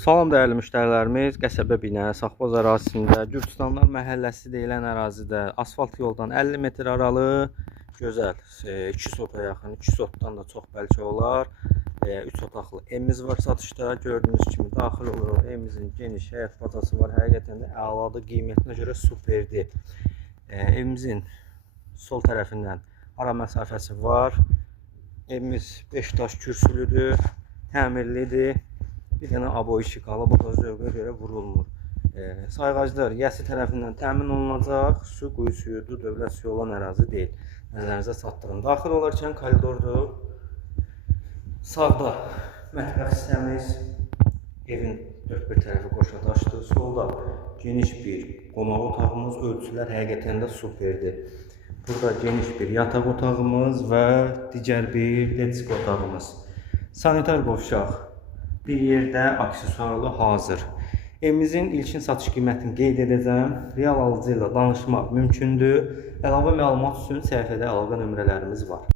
Salam dəyərli müştərilərimiz, Qəsəbə binə, Saxbaz ərazisində, Gürcüstanlar məhəlləsi deyilən ərazidə asfalt yoldan 50 metr aralı gözəl 2 sota yaxın, 2 sotdan da çox bəlkə olar 3 otaqlı evimiz var satışda. Gördüyünüz kimi daxil oluruq. Evimizin geniş həyət bacası var. Həqiqətən də əladır, qiymətinə görə superdir. Evimizin sol tərəfindən ara məsafəsi var. Evimiz 5 daş kürsülüdür, təmirlidir. Bir dənə aboy işi qalıb, o da zövqə görə vurulmur. Sayğaclar yəsi tərəfindən təmin olunacaq. Su, quyu suyudur, dövlət suyu olan ərazi deyil. Nəzərinizə çatdırın. Daxil olarkən koridordur. Sağda mətbəx hissəmiz, evin dörd bir tərəfi qoşa daşdır. Solda geniş bir qonaq otağımız, ölçülər həqiqətən də superdir. Burada geniş bir yataq otağımız və digər bir leçik otağımız. Sanitar qovşaq bir yerdə aksesuarlı hazır. Evimizin ilkin satış qiymətini qeyd edəcəm. Real alıcı ilə danışmaq mümkündür. Əlavə məlumat üçün səhifədə əlaqə nömrələrimiz var.